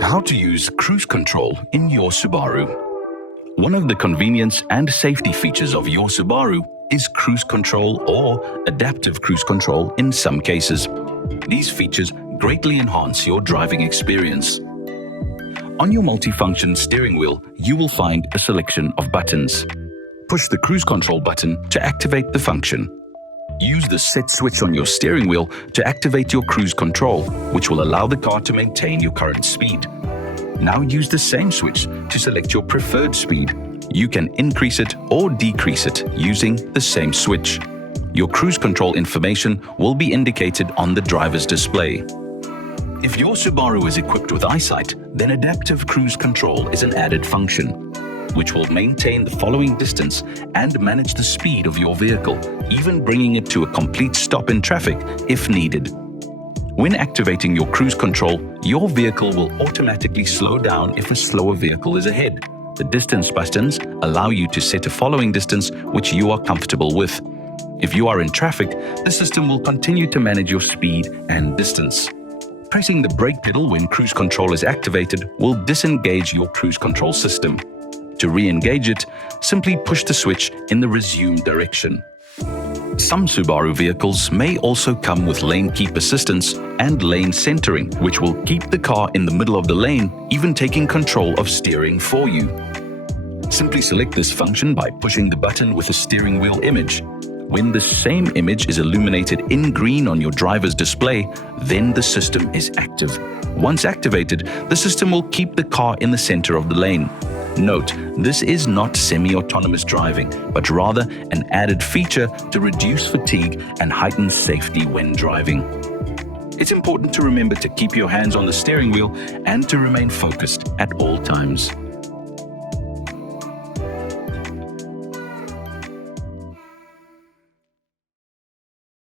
How to use cruise control in your Subaru. One of the convenience and safety features of your Subaru is cruise control or adaptive cruise control in some cases. These features greatly enhance your driving experience. On your multifunction steering wheel, you will find a selection of buttons. Push the cruise control button to activate the function. Use the set switch on your steering wheel to activate your cruise control, which will allow the car to maintain your current speed. Now use the same switch to select your preferred speed. You can increase it or decrease it using the same switch. Your cruise control information will be indicated on the driver's display. If your Subaru is equipped with eyesight, then adaptive cruise control is an added function, which will maintain the following distance and manage the speed of your vehicle, even bringing it to a complete stop in traffic if needed. When activating your cruise control, your vehicle will automatically slow down if a slower vehicle is ahead. The distance buttons allow you to set a following distance which you are comfortable with. If you are in traffic, the system will continue to manage your speed and distance. Pressing the brake pedal when cruise control is activated will disengage your cruise control system. To re-engage it, simply push the switch in the resume direction. Some Subaru vehicles may also come with lane keep assistance and lane centering, which will keep the car in the middle of the lane, even taking control of steering for you. Simply select this function by pushing the button with a steering wheel image. When the same image is illuminated in green on your driver's display, then the system is active. Once activated, the system will keep the car in the center of the lane. Note, this is not semi-autonomous driving, but rather an added feature to reduce fatigue and heighten safety when driving. It's important to remember to keep your hands on the steering wheel and to remain focused at all times.